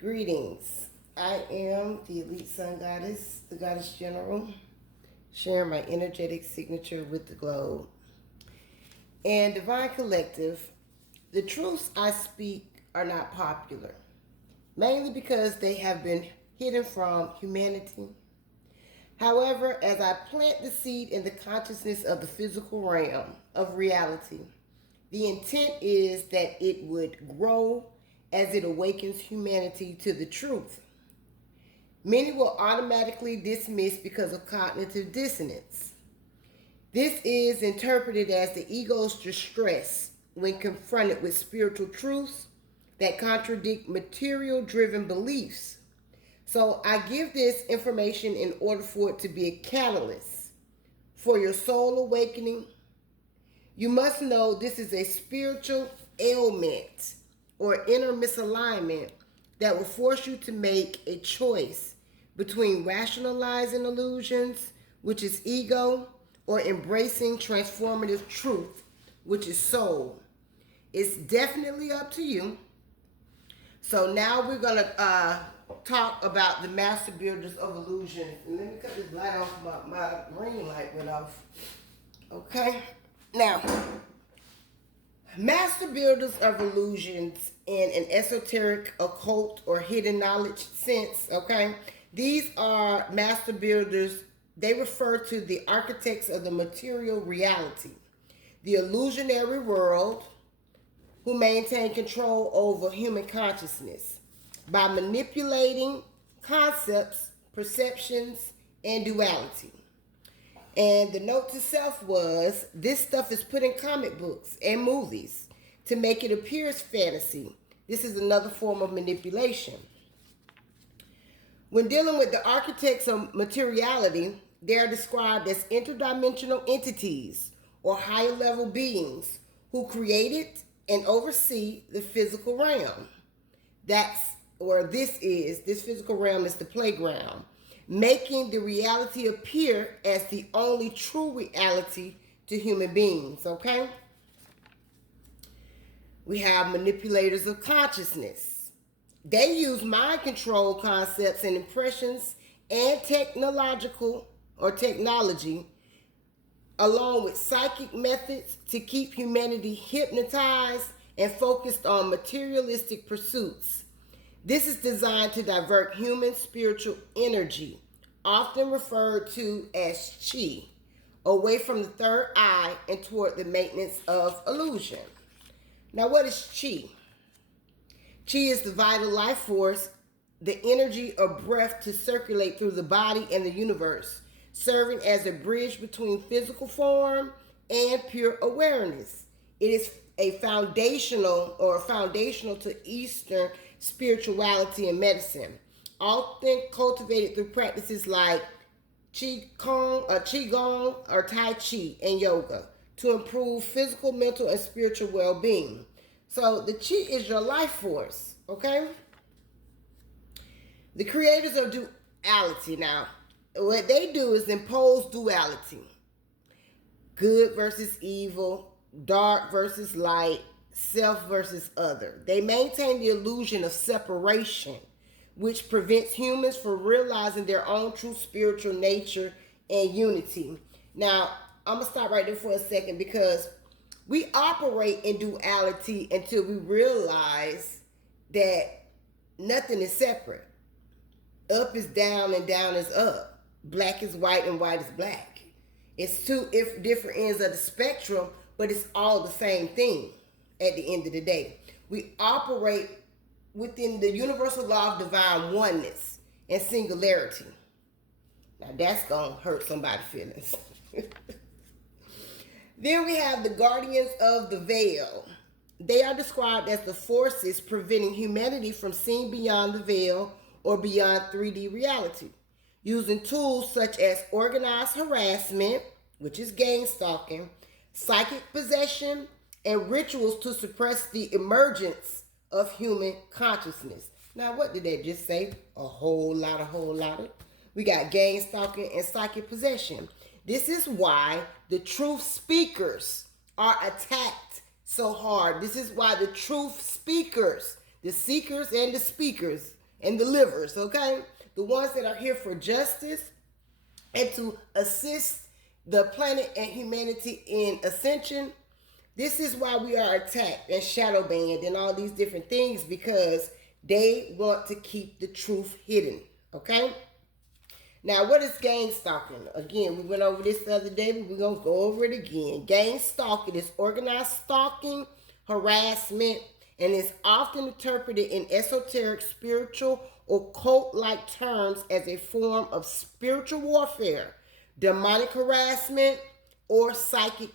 Greetings. I am the Elite Sun Goddess, the Goddess General, sharing my energetic signature with the globe. And Divine Collective, the truths I speak are not popular, mainly because they have been hidden from humanity. However, as I plant the seed in the consciousness of the physical realm of reality, the intent is that it would grow as it awakens humanity to the truth. Many will automatically dismiss because of cognitive dissonance. This is interpreted as the ego's distress when confronted with spiritual truths that contradict material driven beliefs. So I give this information in order for it to be a catalyst for your soul awakening. You must know this is a spiritual ailment or inner misalignment that will force you to make a choice between rationalizing illusions, which is ego, or embracing transformative truth, which is soul. It's definitely up to you. So now we're going to talk about the master builders of illusions. And let me cut this light off. My green light went off. Okay. Now, master builders of illusions in an esoteric, occult, or hidden knowledge sense, okay? These are master builders. They refer to the architects of the material reality, the illusionary world, who maintain control over human consciousness by manipulating concepts, perceptions, and duality. And the note to self was, this stuff is put in comic books and movies to make it appear as fantasy. This is another form of manipulation. When dealing with the architects of materiality, they are described as interdimensional entities or higher level beings who created and oversee the physical realm. This physical realm is the playground, making the reality appear as the only true reality to human beings, okay? We have manipulators of consciousness. They use mind control concepts and impressions and technology, along with psychic methods to keep humanity hypnotized and focused on materialistic pursuits. This is designed to divert human spiritual energy, often referred to as chi, away from the third eye and toward the maintenance of illusion. Now, what is chi? Chi is the vital life force, the energy or breath to circulate through the body and the universe, serving as a bridge between physical form and pure awareness. It is foundational to Eastern spirituality and medicine, often cultivated through practices like Qigong or Tai Chi and yoga to improve physical, mental, and spiritual well-being. So the Chi is your life force, okay? The creators of duality, now, what they do is impose duality. Good versus evil, dark versus light, self versus other. They maintain the illusion of separation, which prevents humans from realizing their own true spiritual nature and unity. Now, I'm going to stop right there for a second because we operate in duality until we realize that nothing is separate. Up is down and down is up. Black is white and white is black. It's two different ends of the spectrum, but it's all the same thing at the end of the day. We operate within the universal law of divine oneness and singularity. Now that's going to hurt somebody's feelings. Then we have the guardians of the veil. They are described as the forces preventing humanity from seeing beyond the veil or beyond 3D reality, using tools such as organized harassment, which is gang stalking, psychic possession, and rituals to suppress the emergence of human consciousness. Now, what did they just say? A whole lot. We got gang stalking and psychic possession. This is why the truth speakers are attacked so hard. This is why the truth speakers, the seekers and the speakers, and deliverers, okay? The ones that are here for justice and to assist the planet and humanity in ascension. This is why we are attacked and shadow banned and all these different things, because they want to keep the truth hidden, okay? Now, what is gang stalking? Again, we went over this the other day, but we're going to go over it again. Gang stalking is organized stalking, harassment, and is often interpreted in esoteric, spiritual, or cult-like terms as a form of spiritual warfare, demonic harassment, or psychic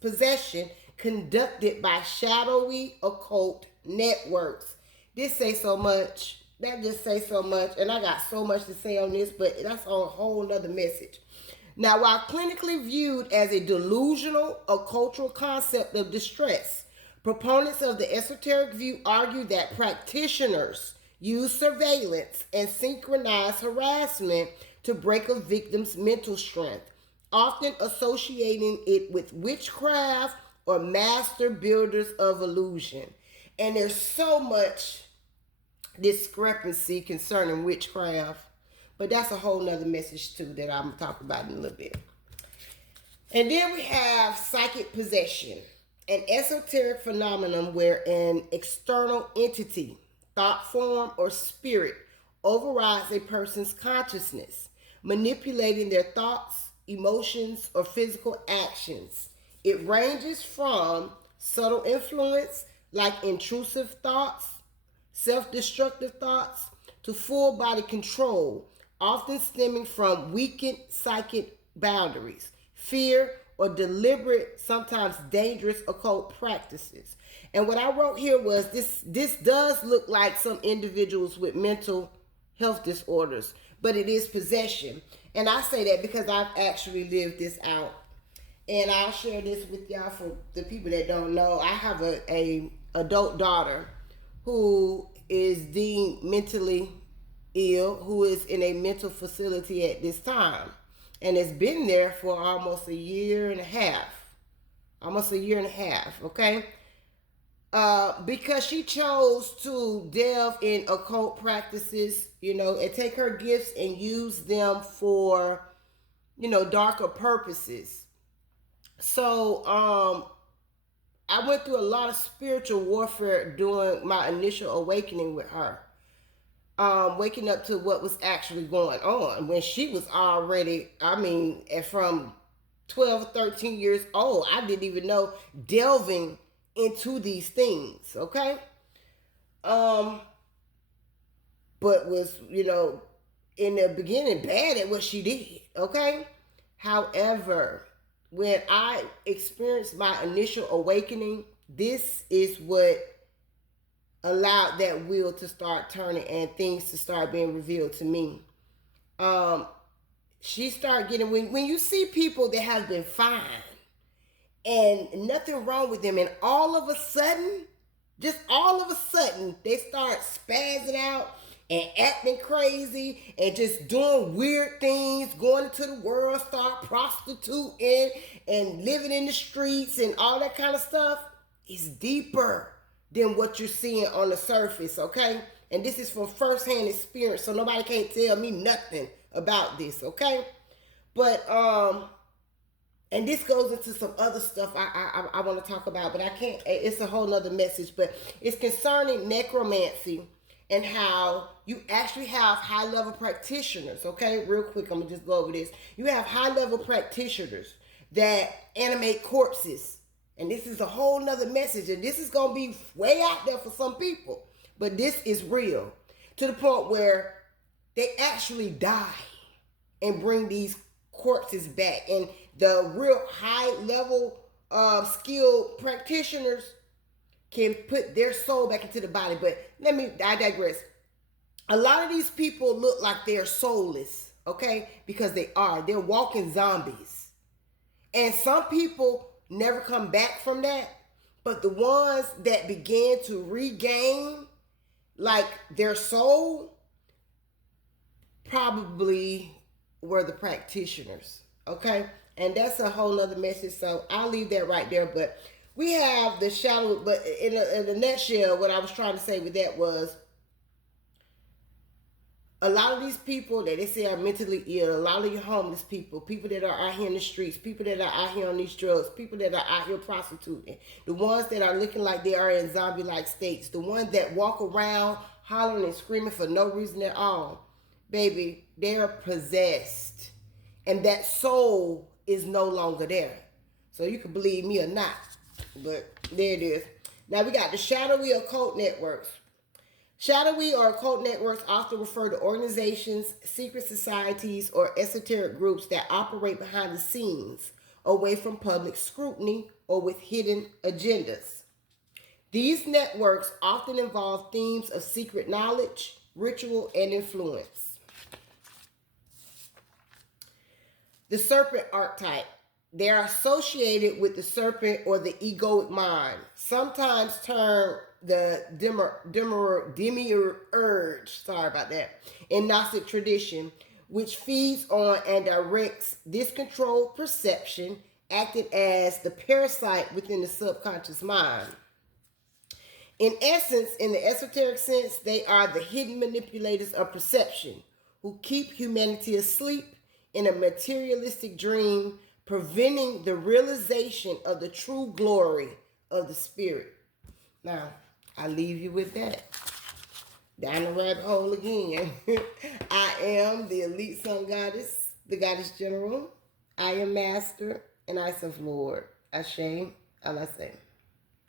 possession conducted by shadowy occult networks. This say so much. That just say so much, and I got so much to say on this, but that's a whole nother message. Now, while clinically viewed as a delusional or cultural concept of distress, proponents of the esoteric view argue that practitioners use surveillance and synchronized harassment to break a victim's mental strength, often associating it with witchcraft or master builders of illusion. And there's so much discrepancy concerning witchcraft, but that's a whole nother message too that I'm gonna talk about in a little bit. And then we have psychic possession, an esoteric phenomenon where an external entity, thought form, or spirit overrides a person's consciousness, manipulating their thoughts, emotions, or physical actions. It ranges from subtle influence like intrusive thoughts, self-destructive thoughts, to full body control, often stemming from weakened psychic boundaries, fear, or deliberate, sometimes dangerous occult practices. And what I wrote here was this does look like some individuals with mental health disorders, but it is possession. And I say that because I've actually lived this out. And I'll share this with y'all for the people that don't know. I have a adult daughter who is deemed mentally ill, who is in a mental facility at this time, and has been there for almost a year and a half. Okay? Because she chose to delve in occult practices, and take her gifts and use them for, darker purposes. So, I went through a lot of spiritual warfare during my initial awakening with her. Waking up to what was actually going on when she was already, from 12 or 13 years old, I didn't even know, delving into these things, okay? But was, in the beginning bad at what she did, okay? However, when I experienced my initial awakening, this is what allowed that wheel to start turning and things to start being revealed to me. She started getting, when you see people that have been fine and nothing wrong with them, and all of a sudden, they start spazzing out and acting crazy and just doing weird things, going into the world, start prostituting and living in the streets and all that kind of stuff, is deeper than what you're seeing on the surface, okay? And this is from first-hand experience, so nobody can't tell me nothing about this, okay? But, and this goes into some other stuff I want to talk about, but I can't, it's a whole nother message, but it's concerning necromancy and how you actually have high-level practitioners, okay? Real quick, I'm going to just go over this. You have high-level practitioners that animate corpses. And this is a whole nother message. And this is going to be way out there for some people. But this is real. To the point where they actually die and bring these corpses back. And the real high-level skilled practitioners can put their soul back into the body. But I digress. A lot of these people look like they're soulless, okay? Because they are. They're walking zombies. And some people never come back from that. But the ones that began to regain, like, their soul, probably were the practitioners, okay? And that's a whole nother message, so I'll leave that right there. But we have the shadow, but in a nutshell, what I was trying to say with that was A lot of these people that they say are mentally ill, a lot of your homeless people, people that are out here in the streets, people that are out here on these drugs, people that are out here prostituting, the ones that are looking like they are in zombie-like states, the ones that walk around hollering and screaming for no reason at all, baby, they're possessed. And that soul is no longer there. So you can believe me or not, but there it is. Now we got the shadowy occult networks. Shadowy or occult networks often refer to organizations, secret societies, or esoteric groups that operate behind the scenes, away from public scrutiny, or with hidden agendas. These networks often involve themes of secret knowledge, ritual, and influence. The serpent archetype. They are associated with the serpent or the egoic mind, sometimes termed the demiurge, sorry about that, in Gnostic tradition, which feeds on and directs this controlled perception, acting as the parasite within the subconscious mind. In essence, in the esoteric sense, they are the hidden manipulators of perception who keep humanity asleep in a materialistic dream, preventing the realization of the true glory of the spirit. Now, I leave you with that. Down the rabbit hole again. I am the elite sun goddess, the goddess general. I am master, and I serve Lord. Ashe, Alaseh.